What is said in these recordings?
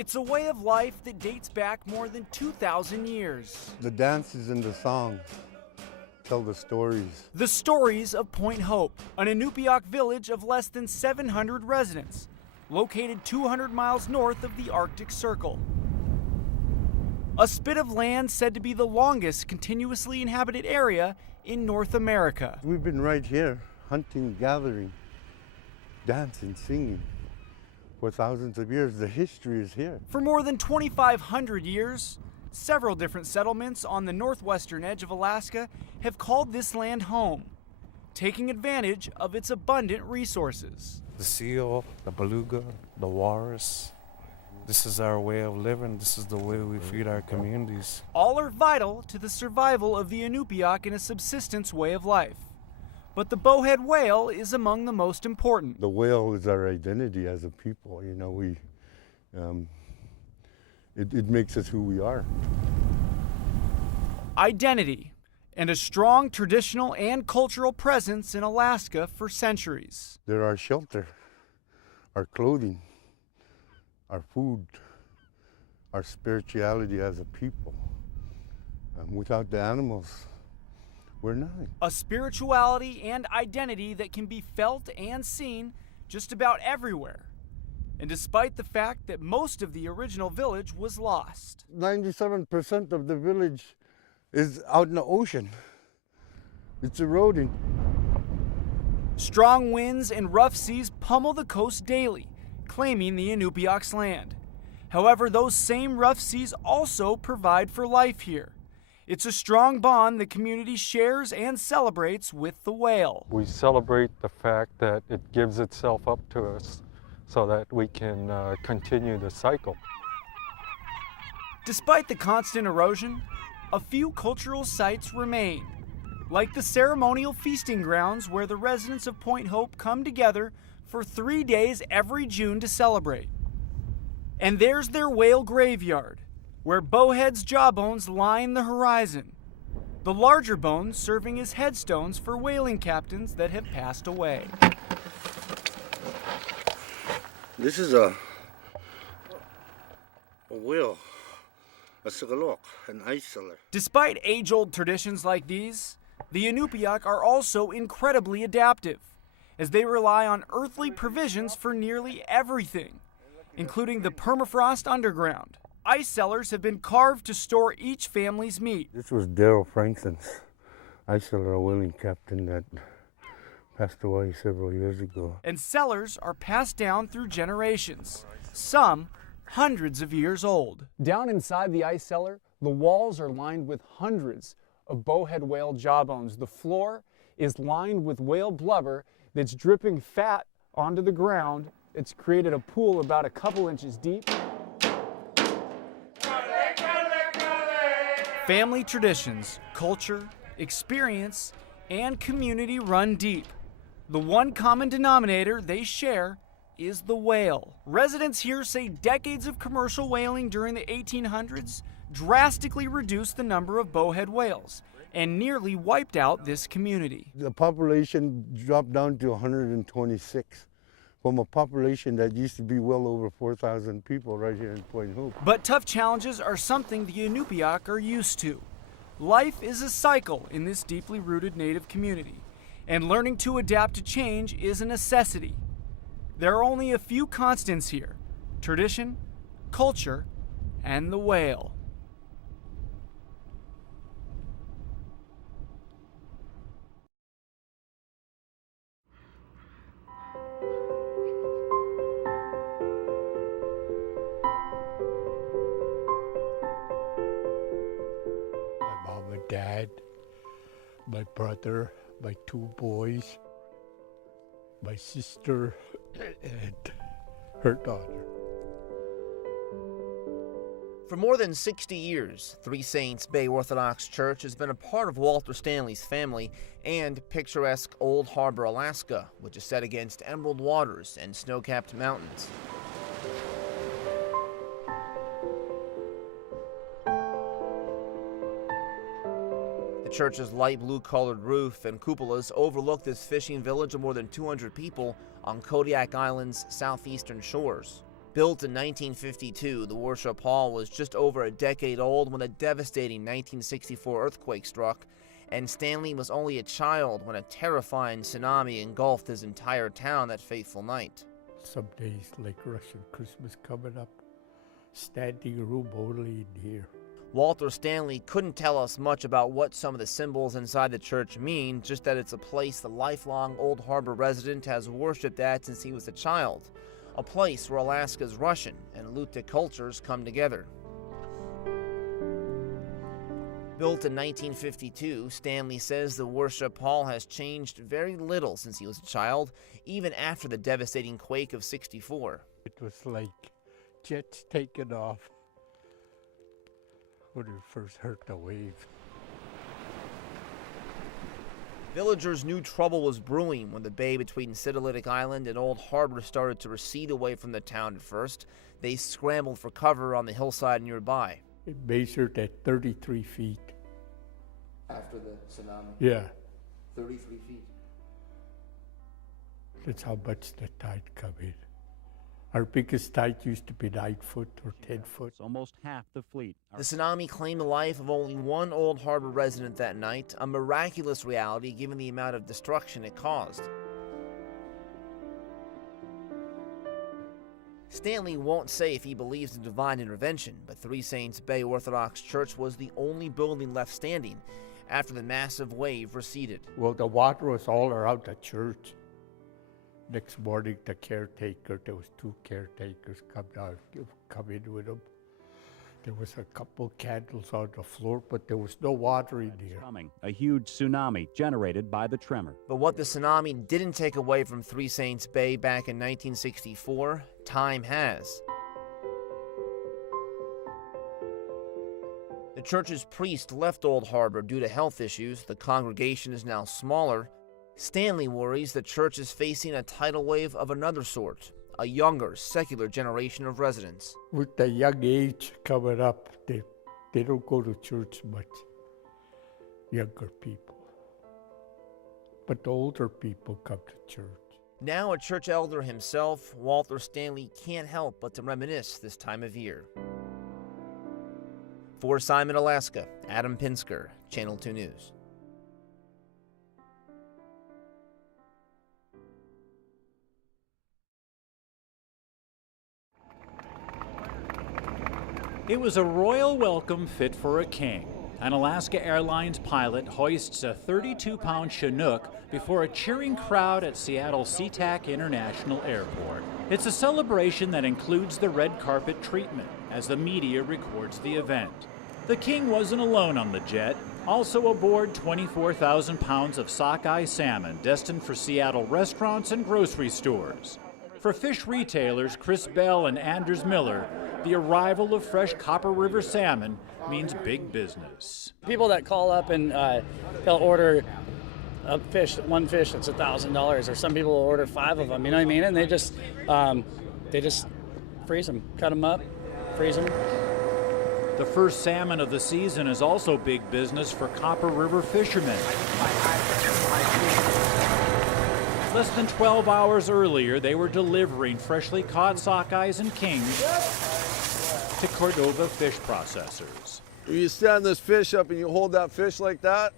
It's a way of life that dates back more than 2,000 years. The dances and the songs tell the stories. The stories of Point Hope, an Inupiaq village of less than 700 residents, located 200 miles north of the Arctic Circle. A spit of land said to be the longest continuously inhabited area in North America. We've been right here, hunting, gathering, dancing, singing. For thousands of years, the history is here. For more than 2,500 years, several different settlements on the northwestern edge of Alaska have called this land home, taking advantage of its abundant resources. The seal, the beluga, the walrus. This is our way of living. This is the way we feed our communities. All are vital to the survival of the Inupiaq in a subsistence way of life. But the bowhead whale is among the most important. The whale is our identity as a people. You know, it makes us who we are. Identity and a strong traditional and cultural presence in Alaska for centuries. They're our shelter, our clothing, our food, our spirituality as a people. Without the animals, we're nothing. A spirituality and identity that can be felt and seen just about everywhere. And despite the fact that most of the original village was lost. 97% of the village is out in the ocean. It's eroding. Strong winds and rough seas pummel the coast daily, claiming the Inupiaq's land. However, those same rough seas also provide for life here. It's a strong bond the community shares and celebrates with the whale. We celebrate the fact that it gives itself up to us so that we can continue the cycle. Despite the constant erosion, a few cultural sites remain, like the ceremonial feasting grounds where the residents of Point Hope come together for 3 days every June to celebrate. And there's their whale graveyard, where bowheads' jawbones line the horizon, the larger bones serving as headstones for whaling captains that have passed away. This is a whale, a sigalok, an ice cellar. Despite age-old traditions like these, the Inupiaq are also incredibly adaptive, as they rely on earthly provisions for nearly everything, including the permafrost underground. Ice cellars have been carved to store each family's meat. This was Daryl Frankson's ice cellar, a whaling captain that passed away several years ago. And cellars are passed down through generations, some hundreds of years old. Down inside the ice cellar, the walls are lined with hundreds of bowhead whale jawbones. The floor is lined with whale blubber that's dripping fat onto the ground. It's created a pool about a couple inches deep. Family traditions, culture, experience, and community run deep. The one common denominator they share is the whale. Residents here say decades of commercial whaling during the 1800s drastically reduced the number of bowhead whales and nearly wiped out this community. The population dropped down to 126 from a population that used to be well over 4,000 people right here in Point Hope. But tough challenges are something the Inupiaq are used to. Life is a cycle in this deeply rooted native community, and learning to adapt to change is a necessity. There are only a few constants here: tradition, culture, and the whale. My mom and dad, my brother, my 2 boys, my sister, and her daughter. For more than 60 years, Three Saints Bay Orthodox Church has been a part of Walter Stanley's family and picturesque Old Harbor, Alaska, which is set against emerald waters and snow-capped mountains. The church's light blue-colored roof and cupolas overlook this fishing village of more than 200 people on Kodiak Island's southeastern shores. Built in 1952, the worship hall was just over a decade old when a devastating 1964 earthquake struck, and Stanley was only a child when a terrifying tsunami engulfed his entire town that fateful night. Some days like Russian Christmas coming up, standing room only in here. Walter Stanley couldn't tell us much about what some of the symbols inside the church mean, just that it's a place the lifelong Old Harbor resident has worshipped at since he was a child, a place where Alaska's Russian and Alutiiq cultures come together. Built in 1952, Stanley says the worship hall has changed very little since he was a child, even after the devastating quake of '64. It was like jets taking off when we first heard the wave. Villagers knew trouble was brewing when the bay between Sitalitic Island and Old Harbor started to recede away from the town at first. They scrambled for cover on the hillside nearby. It measured at 33 feet. After the tsunami? Yeah, 33 feet. that's how much the tide come in. Our biggest tide used to be 9 foot or 10 foot. It's almost half the fleet. The tsunami claimed the life of only one Old Harbor resident that night, a miraculous reality given the amount of destruction it caused. Stanley won't say if he believes in divine intervention, but Three Saints Bay Orthodox Church was the only building left standing after the massive wave receded. Well, the water was all around the church. Next morning, the caretaker, there was 2 caretakers come in with them. There was a couple candles on the floor, but there was no water in there. Coming, a huge tsunami generated by the tremor. But what the tsunami didn't take away from Three Saints Bay back in 1964, time has. The church's priest left Old Harbor due to health issues. The congregation is now smaller. Stanley worries the church is facing a tidal wave of another sort, a younger, secular generation of residents. With the young age coming up, they don't go to church much, younger people. But the older people come to church. Now a church elder himself, Walter Stanley can't help but to reminisce this time of year. For Simon, Alaska, Adam Pinsker, Channel 2 News. It was a royal welcome fit for a king. An Alaska Airlines pilot hoists a 32-pound Chinook before a cheering crowd at Seattle SeaTac International Airport. It's a celebration that includes the red carpet treatment as the media records the event. The king wasn't alone on the jet. Also aboard, 24,000 pounds of sockeye salmon destined for Seattle restaurants and grocery stores. For fish retailers Chris Bell and Anders Miller, the arrival of fresh Copper River salmon means big business. People that call up and they'll order a fish, one fish that's $1,000, or some people will order 5 of them, you know what I mean? And they just freeze them, cut them up, freeze them. The first salmon of the season is also big business for Copper River fishermen. Less than 12 hours earlier, they were delivering freshly caught sockeyes and kings to Cordova fish processors. When you stand this fish up and you hold that fish like that,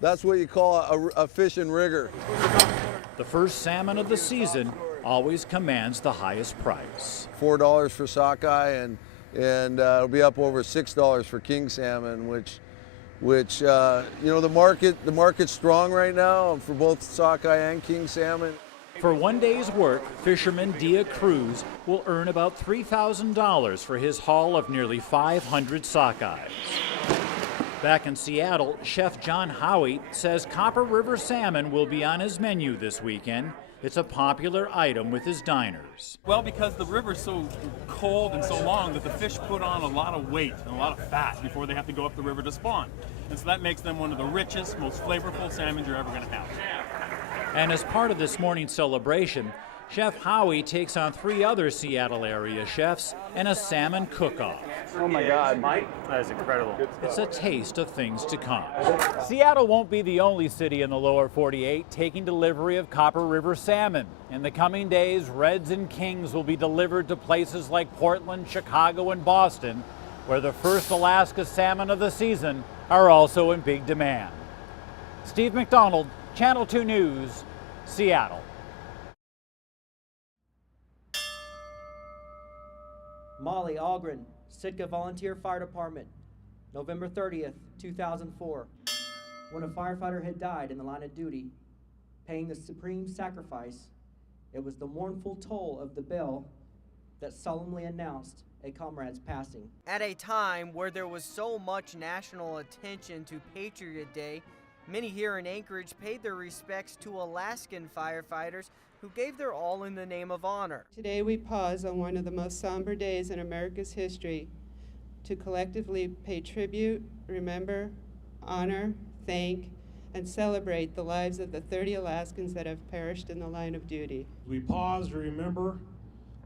that's what you call a fishing rigger. The first salmon of the season always commands the highest price. $4 for sockeye, and it'll be up over $6 for king salmon, which you know, the market's strong right now for both sockeye and king salmon. For one day's work, fisherman Dia Cruz will earn about $3,000 for his haul of nearly 500 sockeyes. Back in Seattle, Chef John Howie says Copper River salmon will be on his menu this weekend. It's a popular item with his diners. Well, because the river's so cold and so long that the fish put on a lot of weight and a lot of fat before they have to go up the river to spawn. And so that makes them one of the richest, most flavorful salmon you're ever going to have. And as part of this morning's celebration, Chef Howie takes on 3 other Seattle area chefs and a salmon cook-off. Oh my God, Mike, that is incredible. It's a taste of things to come. Seattle won't be the only city in the lower 48 taking delivery of Copper River salmon. In the coming days, Reds and Kings will be delivered to places like Portland, Chicago, and Boston, where the first Alaska salmon of the season are also in big demand. Steve McDonald, Channel 2 News, Seattle. Molly Algren, Sitka Volunteer Fire Department, November 30th, 2004. When a firefighter had died in the line of duty, paying the supreme sacrifice, it was the mournful toll of the bell that solemnly announced a comrade's passing. At a time where there was so much national attention to Patriot Day, many here in Anchorage paid their respects to Alaskan firefighters who gave their all in the name of honor. Today we pause on one of the most somber days in America's history to collectively pay tribute, remember, honor, thank, and celebrate the lives of the 30 Alaskans that have perished in the line of duty. We pause to remember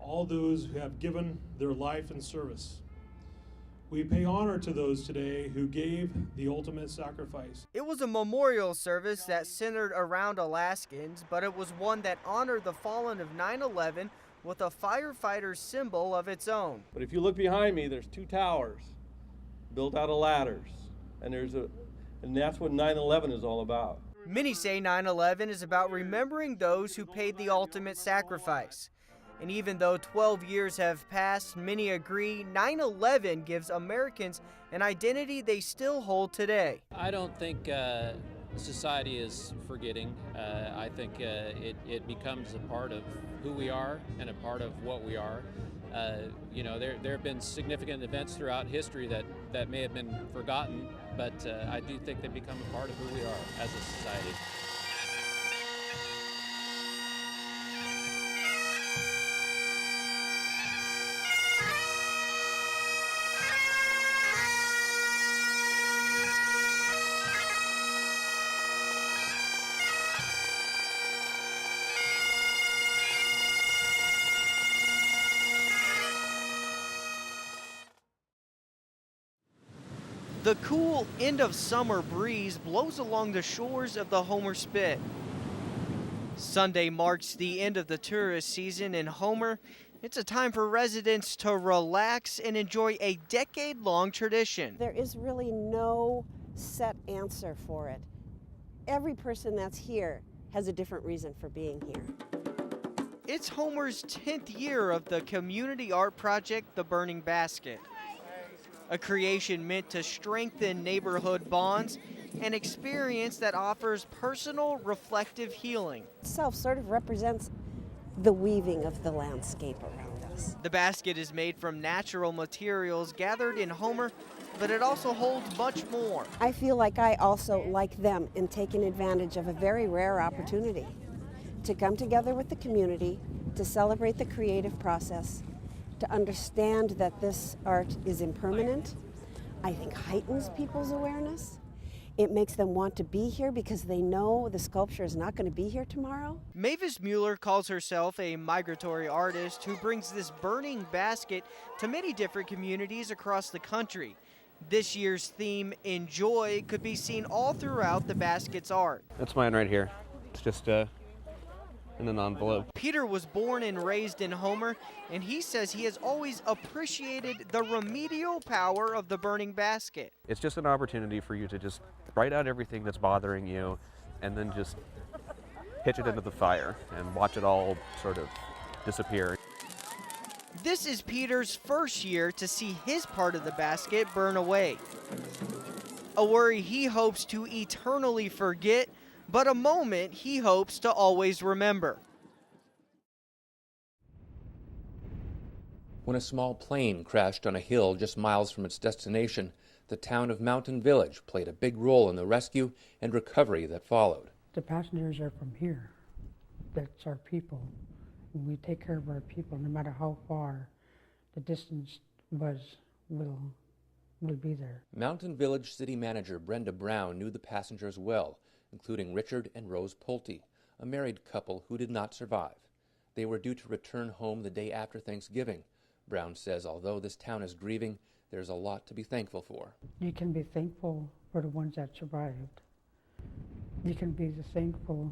all those who have given their life in service. We pay honor to those today who gave the ultimate sacrifice. It was a memorial service that centered around Alaskans, but it was one that honored the fallen of 9/11 with a firefighter symbol of its own. But if you look behind me, there's 2 towers built out of ladders, and that's what 9/11 is all about. Many say 9/11 is about remembering those who paid the ultimate sacrifice. And even though 12 years have passed, many agree 9/11 gives Americans an identity they still hold today. I don't think society is forgetting. I think it becomes a part of who we are and a part of what we are. There have been significant events throughout history that may have been forgotten, but I do think they become a part of who we are as a society. The cool end-of-summer breeze blows along the shores of the Homer Spit. Sunday marks the end of the tourist season in Homer. It's a time for residents to relax and enjoy a decade-long tradition. There is really no set answer for it. Every person that's here has a different reason for being here. It's Homer's 10th year of the community art project, The Burning Basket. A creation meant to strengthen neighborhood bonds, an experience that offers personal, reflective healing. Itself sort of represents the weaving of the landscape around us. The basket is made from natural materials gathered in Homer, but it also holds much more. I feel like I also, like them, in taking advantage of a very rare opportunity to come together with the community, to celebrate the creative process, to understand that this art is impermanent. I think heightens people's awareness. It makes them want to be here because they know the sculpture is not going to be here tomorrow. Mavis Mueller calls herself a migratory artist who brings this burning basket to many different communities across the country. This year's theme, Enjoy, could be seen all throughout the basket's art. That's mine right here. It's just in an envelope. Peter was born and raised in Homer, and he says he has always appreciated the remedial power of the burning basket. It's just an opportunity for you to just write out everything that's bothering you and then just pitch it into the fire and watch it all sort of disappear. This is Peter's first year to see his part of the basket burn away. A worry he hopes to eternally forget, but a moment he hopes to always remember. When a small plane crashed on a hill just miles from its destination, the town of Mountain Village played a big role in the rescue and recovery that followed. The passengers are from here. That's our people. And we take care of our people no matter how far the distance was, we'll be there. Mountain Village City Manager Brenda Brown knew the passengers well, including Richard and Rose Pulte, a married couple who did not survive. They were due to return home the day after Thanksgiving. Brown says although this town is grieving, there's a lot to be thankful for. You can be thankful for the ones that survived. You can be thankful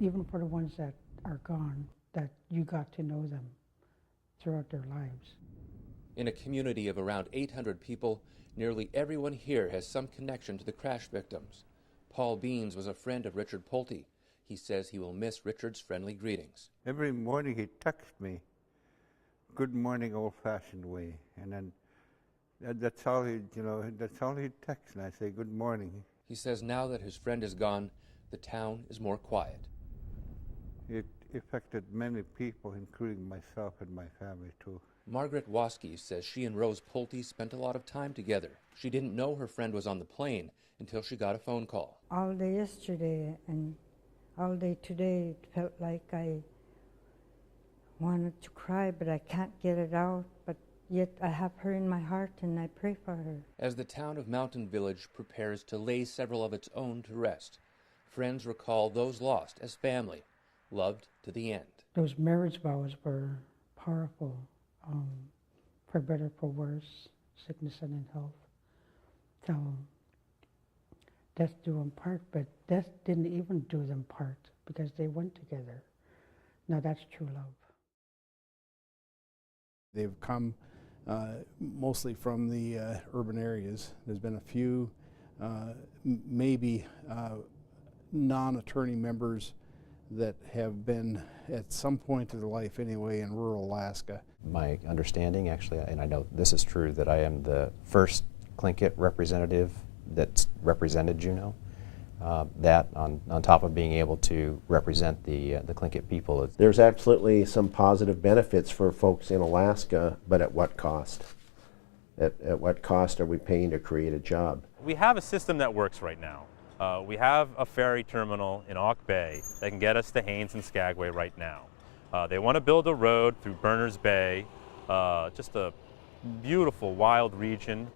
even for the ones that are gone, that you got to know them throughout their lives. In a community of around 800 people, nearly everyone here has some connection to the crash victims. Paul Beans was a friend of Richard Pulte. He says he will miss Richard's friendly greetings. Every morning he'd text me, "Good morning, old-fashioned way," and then that's all he'd text, and I say, "Good morning." He says now that his friend is gone, the town is more quiet. It affected many people, including myself and my family too. Margaret Waskey says she and Rose Pulte spent a lot of time together. She didn't know her friend was on the plane until she got a phone call. All day yesterday and all day today, it felt like I wanted to cry, but I can't get it out. But yet I have her in my heart and I pray for her. As the town of Mountain Village prepares to lay several of its own to rest, friends recall those lost as family, loved to the end. Those marriage vows were powerful, for better, for worse, sickness and in health. So death do them part, but death didn't even do them part because they went together. Now that's true love. They've come mostly from the urban areas. There's been a few maybe non-attorney members that have been at some point in their life anyway in rural Alaska. My understanding actually, and I know this is true, that I am the first Tlingit representative that's represented Juneau. That on top of being able to represent the Tlingit people. There's absolutely some positive benefits for folks in Alaska, but at what cost? At what cost are we paying to create a job? We have a system that works right now. We have a ferry terminal in Auk Bay that can get us to Haines and Skagway right now. They want to build a road through Berners Bay, just a beautiful wild region.